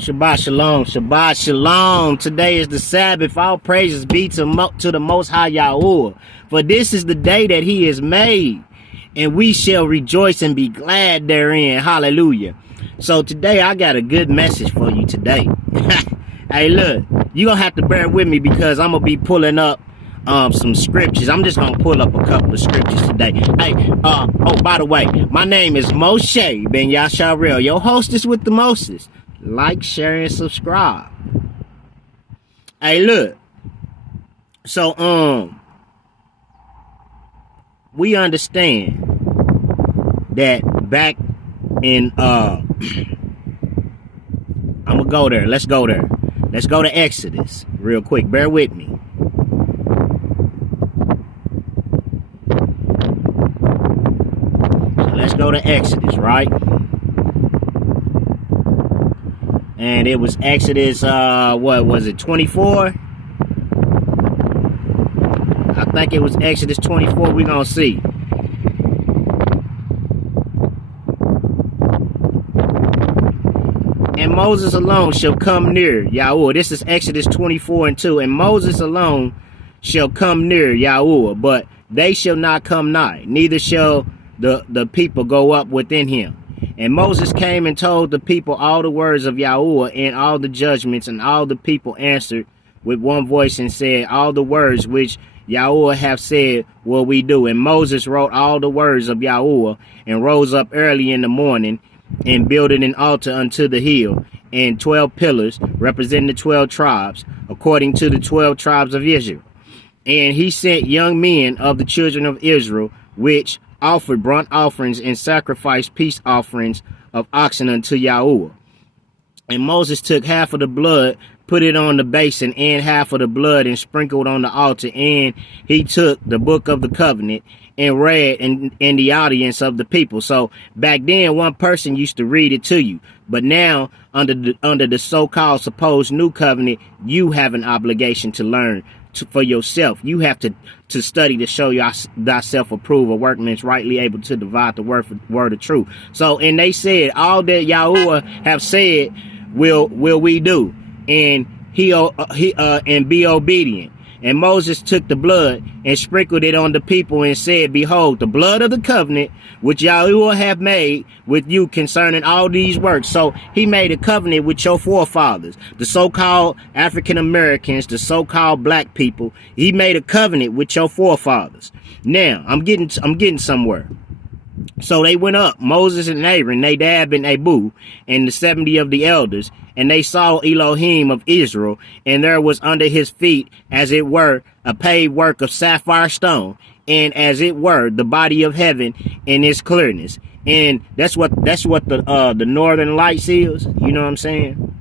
Shabbat shalom, Shabbat shalom. Today is the Sabbath. All praises be to the Most High Yahuwah. For this is the day that he has made, and we shall rejoice and be glad therein. Hallelujah. So today I got a good message for you today. Hey, look, you're going to have to bear with me because I'm going to be pulling up some scriptures. I'm just going to pull up a couple of scriptures today. Hey, oh, by the way, my name is Moshe Ben Yasharel, your hostess with the Moses. Like, share, and subscribe. Hey, look. So, we understand that back in, I'm gonna go there. Let's go there. Let's go to Exodus real quick. Bear with me. So let's go to Exodus, right? And it was Exodus, what was it, 24? I think it was Exodus 24, we're going to see. And Moses alone shall come near Yahuwah. This is Exodus 24 and 2. And Moses alone shall come near Yahuwah, but they shall not come nigh, neither shall the people go up within him. And Moses came and told the people all the words of Yahuwah and all the judgments, and all the people answered with one voice and said, all the words which Yahuwah have said will we do. And Moses wrote all the words of Yahuwah, and rose up early in the morning, and builded an altar unto the hill, and 12 pillars representing the 12 tribes, according to the 12 tribes of Israel. And he sent young men of the children of Israel, which offered burnt offerings and sacrificed peace offerings of oxen unto Yahuwah. And Moses took half of the blood, put it on the basin, and half of the blood, and sprinkled on the altar. And he took the book of the covenant and read in the audience of the people. So back then, one person used to read it to you. But now, under the so-called supposed new covenant, you have an obligation to learn for yourself. You have to study to show thyself approved, a workman is rightly able to divide the word of truth. So, and they said, all that Yahuwah have said will we do, and and be obedient. And Moses took the blood and sprinkled it on the people and said, behold, the blood of the covenant which Yahuwah have made with you concerning all these works. So he made a covenant with your forefathers, the so-called African Americans, the so-called black people. He made a covenant with your forefathers. Now I'm getting somewhere. So they went up, Moses and Aaron, Nadab and Abu, and the 70 of the elders, and they saw Elohim of Israel, and there was under his feet, as it were, a paved work of sapphire stone, and as it were, the body of heaven in its clearness. And that's what the northern lights is. You know what I'm saying?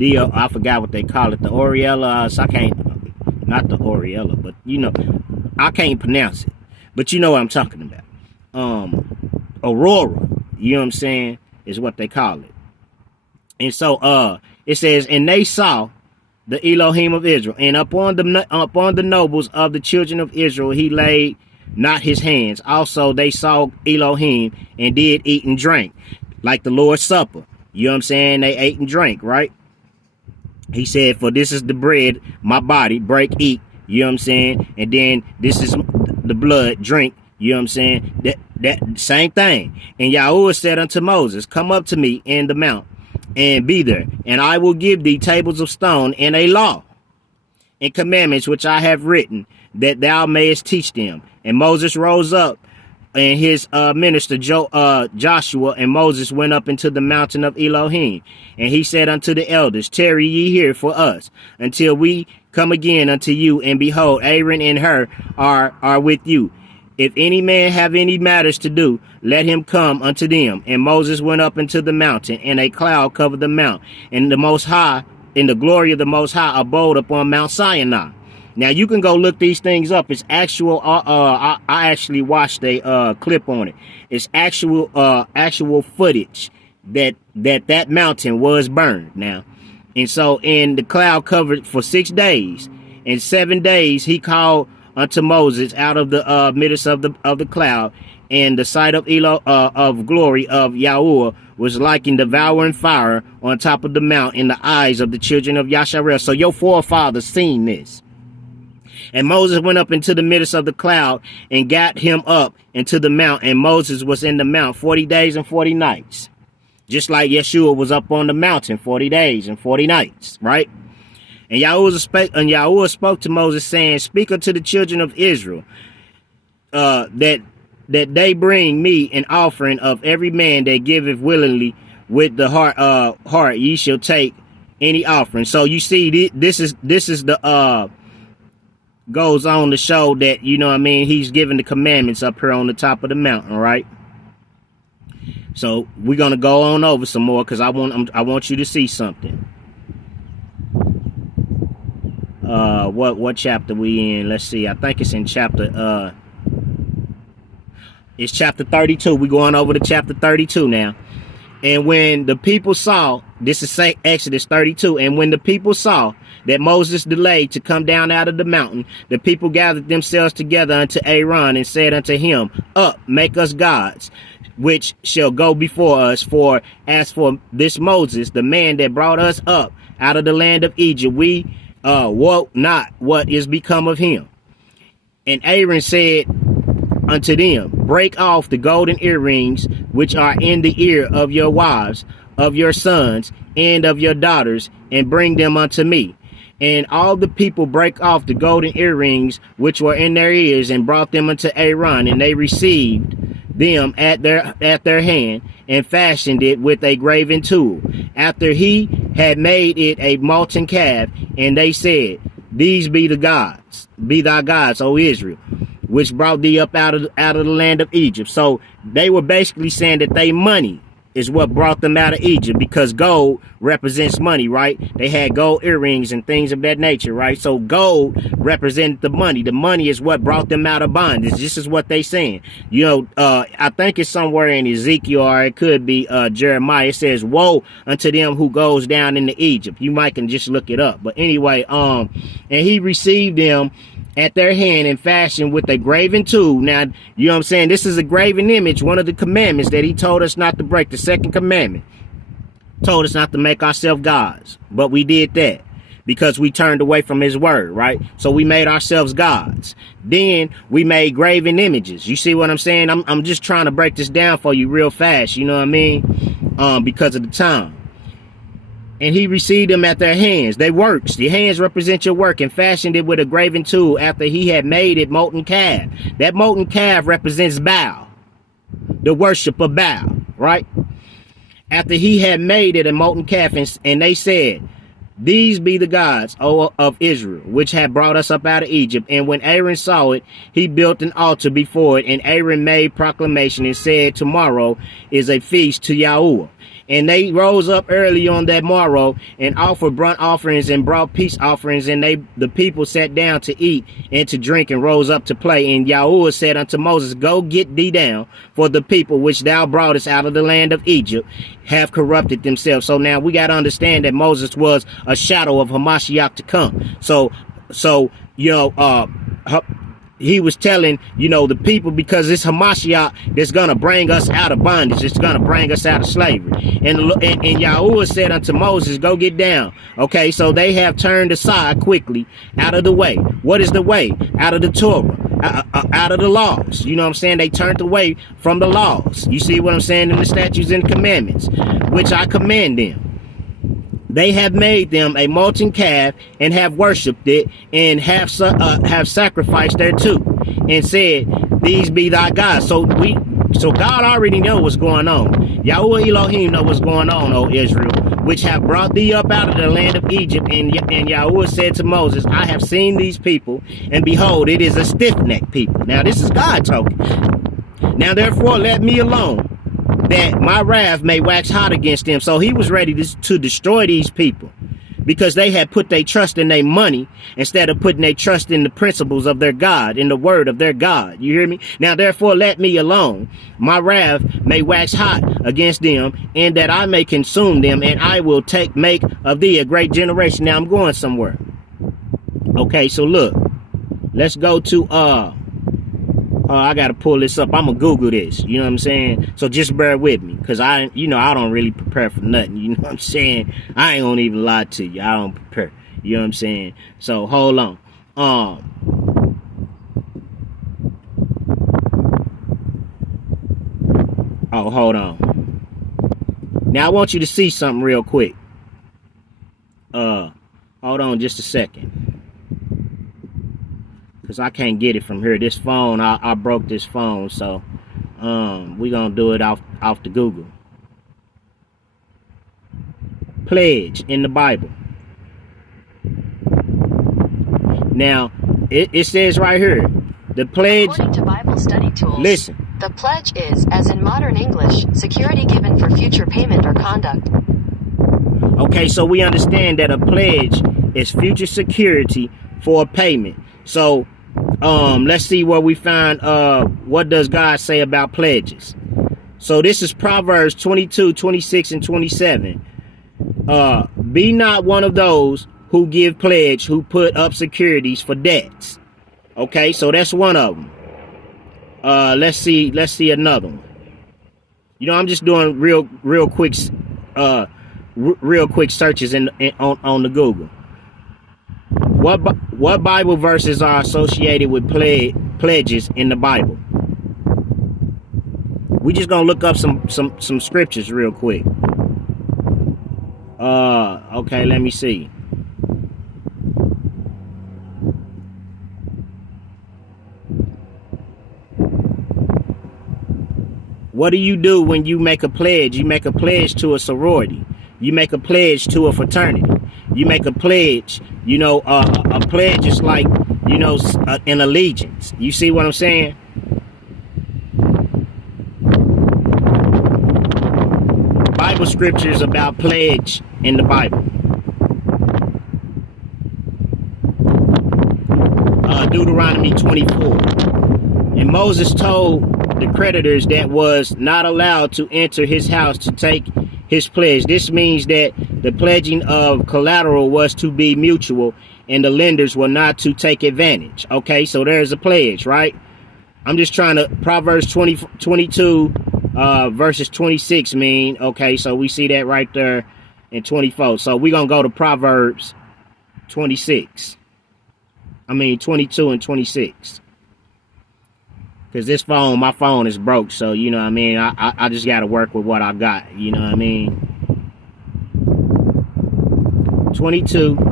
I forgot what they call it, the Oriella. Not the Oriella, but you know, I can't pronounce it, but you know what I'm talking about. Aurora, you know what I'm saying, is what they call it. And so it says, and they saw the Elohim of Israel, and upon the nobles of the children of Israel he laid not his hands. Also they saw Elohim and did eat and drink, like the Lord's Supper. You know what I'm saying? They ate and drank, right? He said, for this is the bread, my body, break, eat. You know what I'm saying? And then this is the blood, drink. You know what I'm saying? That same thing. And Yahuwah said unto Moses, come up to me in the mount and be there, and I will give thee tables of stone and a law and commandments which I have written, that thou mayest teach them. And Moses rose up, and his minister Joshua and Moses went up into the mountain of Elohim. And he said unto the elders, tarry ye here for us until we come again unto you. And behold, Aaron and Hur are with you. If any man have any matters to do, let him come unto them. And Moses went up into the mountain, and a cloud covered the mount, and the Most High, in the glory of the Most High, abode upon Mount Sinai. Now you can go look these things up. It's actual. I actually watched a clip on it. It's actual footage that mountain was burned. Now, and so in the cloud covered for 6 days. In 7 days he called unto Moses out of the midst of the cloud, and the sight of glory of Yahuwah was like in devouring fire on top of the mount in the eyes of the children of Yasharel. So your forefathers seen this. And Moses went up into the midst of the cloud and got him up into the mount. And Moses was in the mount 40 days and 40 nights. Just like Yeshua was up on the mountain 40 days and 40 nights, right? And Yahuwah spoke to Moses, saying, speak unto the children of Israel, that they bring me an offering of every man that giveth willingly with the heart ye shall take any offering. So you see, this is the goes on to show that, you know what I mean, he's giving the commandments up here on the top of the mountain, right? So we're gonna go on over some more because I want you to see something. What chapter we in? Let's see. I think it's in chapter it's chapter 32. We're going over to chapter 32 now. And when the people saw, this is Exodus 32, and when the people saw that Moses delayed to come down out of the mountain, the people gathered themselves together unto Aaron and said unto him, up, make us gods, which shall go before us. For as for this Moses, the man that brought us up out of the land of Egypt, we wot not what is become of him. And Aaron said unto them, break off the golden earrings which are in the ear of your wives, of your sons, and of your daughters, and bring them unto me. And all the people brake off the golden earrings which were in their ears, and brought them unto Aaron, and they received them at their hand, and fashioned it with a graven tool, after he had made it a molten calf. And they said, these be the gods, be thy gods, O Israel, which brought thee up out of the land of Egypt. So they were basically saying that they money is what brought them out of Egypt, because gold represents money, right? They had gold earrings and things of that nature, right? So gold represented the money. The money is what brought them out of bondage. This is what they saying. You know, I think it's somewhere in Ezekiel, or it could be Jeremiah. It says, woe unto them who goes down into Egypt. You might can just look it up. But anyway, and he received them at their hand and fashioned with a graven tool. Now, you know what I'm saying? This is a graven image, one of the commandments that he told us not to break. The second commandment told us not to make ourselves gods, but we did that because we turned away from his word, right? So we made ourselves gods. Then we made graven images. You see what I'm saying? I'm just trying to break this down for you real fast, you know what I mean? Because of the time. And he received them at their hands. They works. The hands represent your work, and fashioned it with a graven tool after he had made it molten calf. That molten calf represents Baal, the worship of Baal, right? After he had made it a molten calf, and they said, these be the gods, O of Israel, which had brought us up out of Egypt. And when Aaron saw it, he built an altar before it. And Aaron made proclamation and said, tomorrow is a feast to Yahuwah. And they rose up early on that morrow and offered burnt offerings and brought peace offerings. And the people sat down to eat and to drink and rose up to play. And Yahuwah said unto Moses, go get thee down, for the people which thou broughtest out of the land of Egypt have corrupted themselves. So now we got to understand that Moses was a shadow of Hamashiach to come. So you know, he was telling, you know, the people, because it's Hamashiach that's going to bring us out of bondage. It's going to bring us out of slavery. And Yahuwah said unto Moses, go get down. Okay, so they have turned aside quickly out of the way. What is the way? Out of the Torah. Out of the laws. You know what I'm saying? They turned away from the laws. You see what I'm saying? In the statutes and commandments, which I command them. They have made them a molten calf and have worshipped it and have sacrificed thereto and said, these be thy gods. So God already know what's going on. Yahuwah Elohim know what's going on, O Israel, which have brought thee up out of the land of Egypt. And Yahuwah said to Moses, I have seen these people, and behold, it is a stiff-necked people. Now this is God talking. Now therefore let me alone, that my wrath may wax hot against them. So he was ready to destroy these people because they had put their trust in their money instead of putting their trust in the principles of their God, in the word of their God. You hear me? Now, therefore, let me alone. My wrath may wax hot against them, and that I may consume them, and I will make of thee a great generation. Now I'm going somewhere. Okay, so look, let's go to, hold I gotta pull this up. I'm gonna Google this. You know what I'm saying? So just bear with me, cause I don't really prepare for nothing. You know what I'm saying? I ain't gonna even lie to you. I don't prepare. You know what I'm saying? So hold on. Oh, hold on. Now I want you to see something real quick. Hold on just a second. Cause I can't get it from here. This phone, I broke this phone, so we gonna do it off the Google. Pledge in the Bible. Now, it says right here, the pledge. According to Bible study tools, listen. The pledge is, as in modern English, security given for future payment or conduct. Okay, so we understand that a pledge is future security for a payment. So, let's see where we find, what does God say about pledges? So this is Proverbs 22, 26, and 27. Be not one of those who give pledge, who put up securities for debts. Okay, so that's one of them. Let's see another one. You know, I'm just doing real quick searches on the Google. What Bible verses are associated with pledges in the Bible? We just gonna look up some scriptures real quick. Okay, let me see. What do you do when you make a pledge? You make a pledge to a sorority. You make a pledge to a fraternity. You make a pledge, you know, a pledge is like, you know, an allegiance. You see what I'm saying? Bible scriptures about pledge in the Bible. Deuteronomy 24. And Moses told the creditors that was not allowed to enter his house to take his pledge. This means that the pledging of collateral was to be mutual and the lenders were not to take advantage. Okay, so there's a pledge, right? I'm just trying to, Proverbs 22 verses 26 mean, okay, so we see that right there in 24. So we're going to go to Proverbs 22 and 26. Because this phone, my phone is broke. So, you know what I mean? I just got to work with what I got. You know what I mean? 22. Did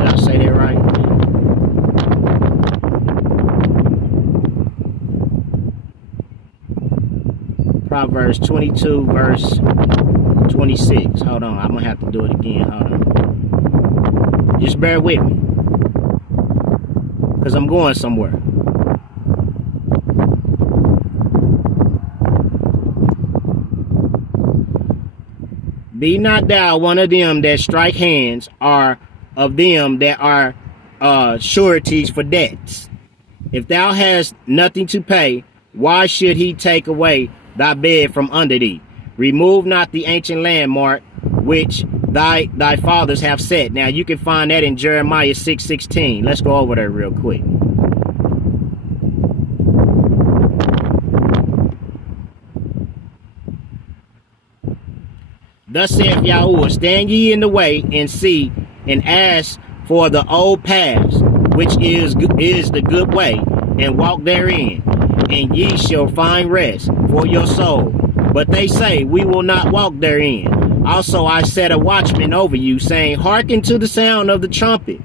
I say that right? Proverbs 22, verse 26. Hold on. I'm going to have to do it again. Hold on. Just bear with me. Because I'm going somewhere. Be not thou one of them that strike hands, or of them that are sureties for debts. If thou hast nothing to pay, why should he take away thy bed from under thee? Remove not the ancient landmark which thy fathers have set. Now you can find that in Jeremiah 6:16. Let's go over there real quick. Thus saith Yahuwah, stand ye in the way and see and ask for the old paths, which is the good way, and walk therein, and ye shall find rest for your soul. But they say, we will not walk therein. Also I set a watchman over you, saying, hearken to the sound of the trumpet.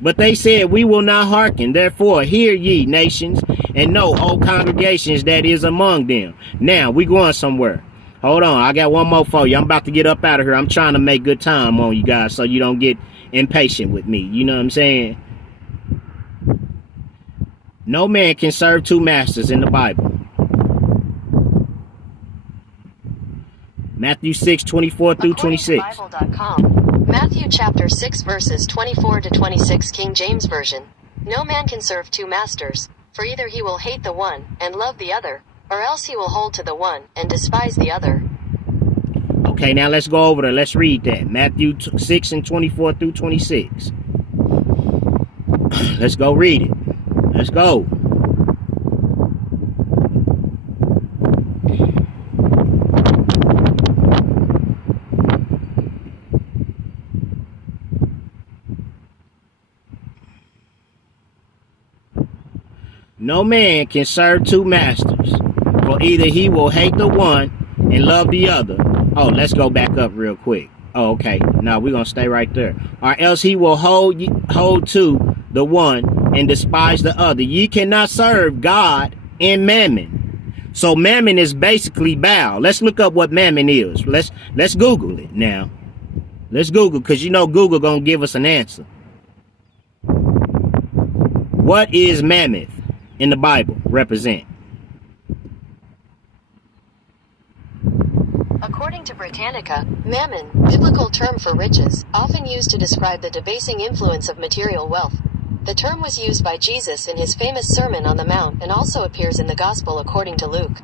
But they said, we will not hearken. Therefore hear ye, nations, and know, O congregations that is among them. Now we going somewhere. Hold on, I got one more for you. I'm about to get up out of here. I'm trying to make good time on you guys so you don't get impatient with me. You know what I'm saying? No man can serve two masters in the Bible. Matthew 6:24 through 26. Bible.com. Matthew chapter 6 verses 24 to 26 King James Version. No man can serve two masters, for either he will hate the one and love the other, or else he will hold to the one and despise the other. Okay, now let's go over there. Let's read that. Matthew 6 and 24 through 26. Let's go read it. Let's go. No man can serve two masters, for either he will hate the one and love the other. Oh, let's go back up real quick. Oh, okay. No, we're going to stay right there. Or else he will hold to the one and despise the other. Ye cannot serve God and mammon. So mammon is basically bow. Let's look up what mammon is. Let's Google it now. Let's Google, because you know Google going to give us an answer. What is mammoth in the Bible represent? According to Britannica, mammon, biblical term for riches, often used to describe the debasing influence of material wealth. The term was used by Jesus in his famous Sermon on the Mount and also appears in the Gospel according to Luke.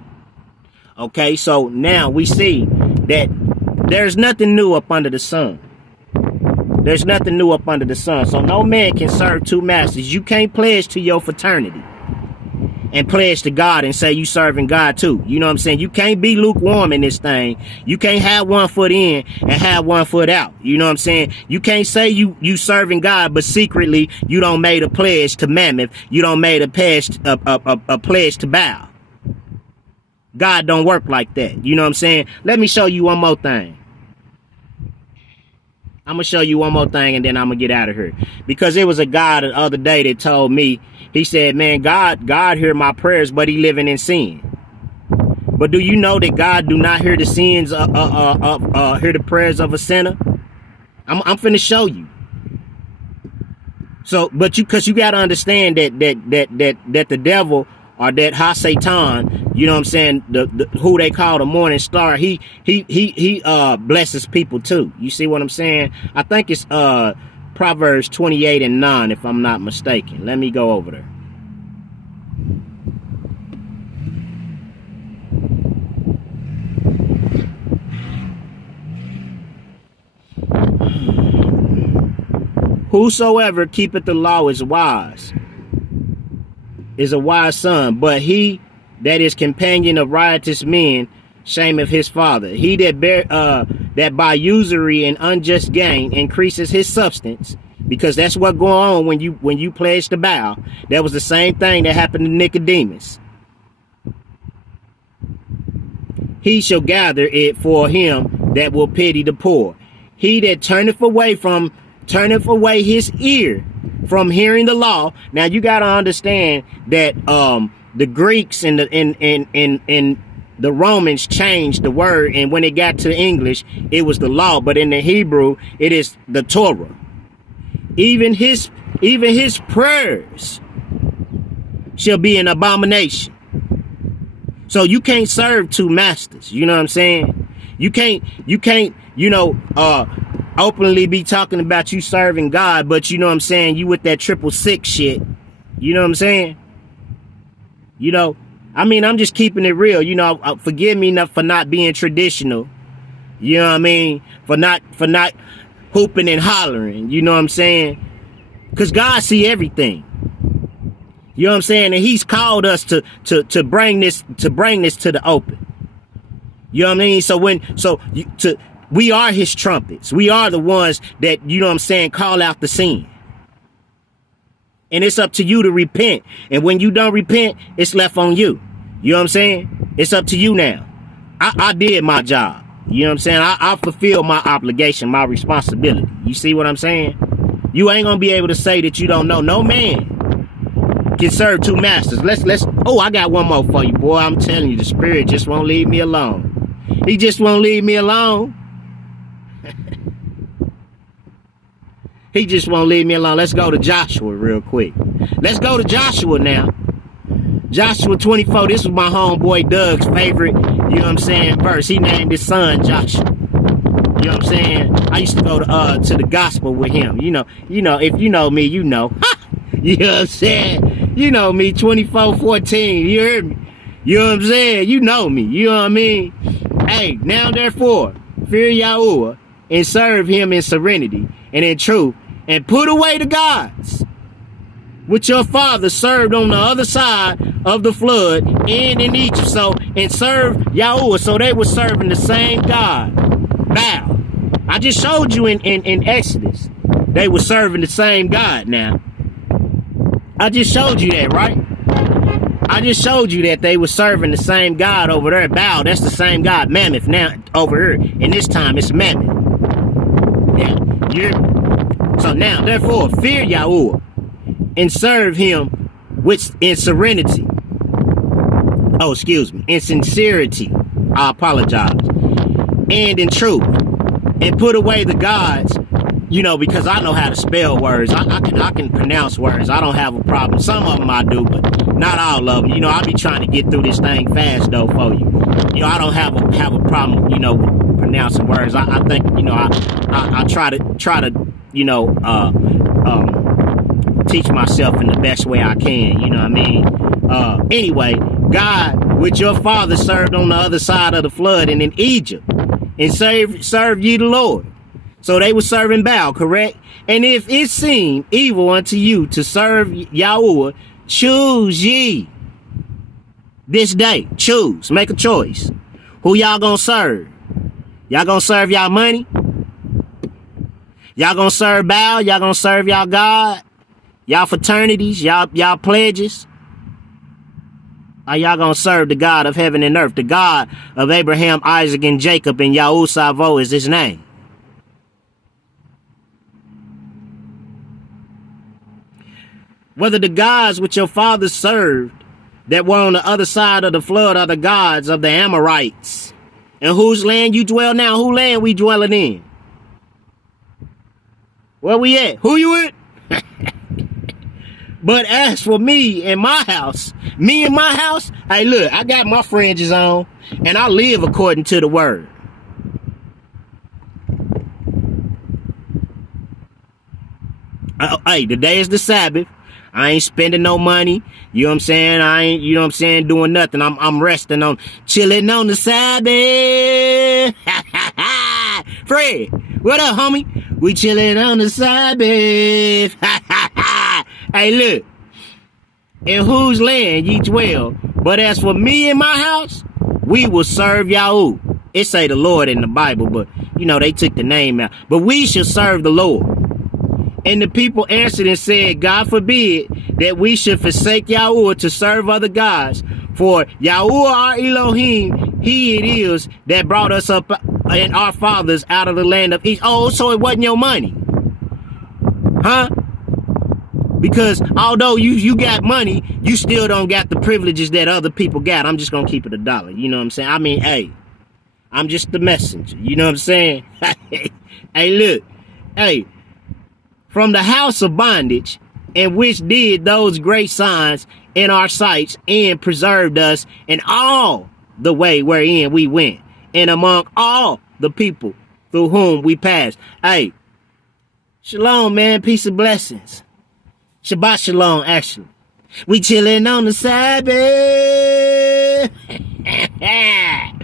Okay, so now we see that there's nothing new up under the sun. There's nothing new up under the sun. So no man can serve two masters. You can't pledge to your fraternity and pledge to God and say you serving God too. You know what I'm saying? You can't be lukewarm in this thing. You can't have 1 foot in and have 1 foot out. You know what I'm saying? You can't say you serving God, but secretly you don't made a pledge to Mammoth. You don't made a pledge to Baal. God don't work like that. You know what I'm saying? Let me show you one more thing. I'm going to show you one more thing and then I'm going to get out of here. Because it was a guy the other day that told me, he said, man, God hear my prayers, but he living in sin. But do you know that God do not hear the sins, hear the prayers of a sinner? I'm finna show you. So, but because you got to understand that the devil, or that Ha-Satan, you know what I'm saying, the who they call the morning star, he blesses people too. You see what I'm saying? I think it's Proverbs 28:9, if I'm not mistaken. Let me go over there. Whosoever keepeth the law is wise, is a wise son, but he that is companion of riotous men shameth his father. He that by usury and unjust gain increases his substance, because that's what going on when you pledge to Baal. That was the same thing that happened to Nicodemus. He shall gather it for him that will pity the poor. He that turneth away his ear from hearing the law. Now you got to understand that the Greeks and the Romans changed the word, and when it got to English, it was the law, but in the Hebrew, it is the Torah. Even his prayers shall be an abomination. So you can't serve two masters. You know what I'm saying? You can't, openly be talking about you serving God, but you know what I'm saying, you with that 666 shit. You know what I'm saying? You know, I mean, I'm just keeping it real. You know, forgive me for not being traditional. You know what I mean? For not hooping and hollering. You know what I'm saying? Because God see everything. You know what I'm saying? And he's called us to bring this to the open. You know what I mean? We are his trumpets. We are the ones that, you know what I'm saying, call out the sin. And it's up to you to repent. And when you don't repent, it's left on you. You know what I'm saying? It's up to you now. I did my job. You know what I'm saying? I fulfilled my obligation, my responsibility. You see what I'm saying? You ain't gonna be able to say that you don't know. No man can serve two masters. Oh, I got one more for you, boy. I'm telling you, the spirit just won't leave me alone. He just won't leave me alone. He just won't leave me alone. Let's go to Joshua real quick. Let's go to Joshua now. Joshua 24. This was my homeboy Doug's favorite, you know what I'm saying, verse. He named his son Joshua. You know what I'm saying? I used to go to the gospel with him. You know, if you know me, you know. You know what I'm saying? You know me, 24:14. You heard me? You know what I'm saying? You know me. You know what I mean? Hey, now therefore, fear Yahuwah and serve him in serenity and in truth, and put away the gods which your father served on the other side of the flood and in Egypt. So, and serve Yahuwah. So they were serving the same God, Baal. I just showed you in Exodus, they were serving the same God now. I just showed you that, right? I just showed you that they were serving the same God over there. Baal, that's the same God. Mammoth now over here. And this time it's Mammoth. So now, therefore, fear Yahuwah and serve him in serenity. Oh, excuse me. In sincerity. I apologize. And in truth. And put away the gods, because I know how to spell words. I can pronounce words. I don't have a problem. Some of them I do, but not all of them. I be trying to get through this thing fast, though, for you. I don't have a problem, with pronouncing words. I think, I try to teach myself in the best way I can. You know what I mean? Anyway, God, which your father served on the other side of the flood and in Egypt, and served ye the Lord. So they were serving Baal, correct? And if it seem evil unto you to serve Yahuwah, choose ye this day. Choose. Make a choice. Who y'all gonna serve? Y'all gonna serve y'all money? Y'all gonna serve Baal? Y'all gonna serve y'all God? Y'all fraternities? Y'all pledges? Or y'all gonna serve the God of heaven and earth, the God of Abraham, Isaac, and Jacob, and Yahuwah Savo is his name? Whether the gods which your fathers served that were on the other side of the flood are the gods of the Amorites, in whose land you dwell now. Who land we dwelling in? Where we at? Who you with? But as for me and my house, hey, look, I got my fringes on, and I live according to the word. Hey, today is the Sabbath. I ain't spending no money. You know what I'm saying? I ain't, doing nothing. I'm resting on, chilling on the Sabbath. Fred, what up, homie? We chilling on the Sabbath. Hey, look. In whose land ye dwell. But as for me and my house, we will serve Yahweh. It say the Lord in the Bible, but, they took the name out. But we shall serve the Lord. And the people answered and said, God forbid that we should forsake Yahuwah to serve other gods. For Yahuwah our Elohim, he it is that brought us up and our fathers out of the land of Egypt. Oh, so it wasn't your money. Huh? Because although you got money, you still don't got the privileges that other people got. I'm just going to keep it $1. You know what I'm saying? I mean, hey, I'm just the messenger. You know what I'm saying? Hey, look. Hey. From the house of bondage, in which did those great signs in our sights, and preserved us in all the way wherein we went, and among all the people through whom we passed. Hey, shalom, man. Peace and blessings. Shabbat shalom, actually. We chilling on the Sabbath.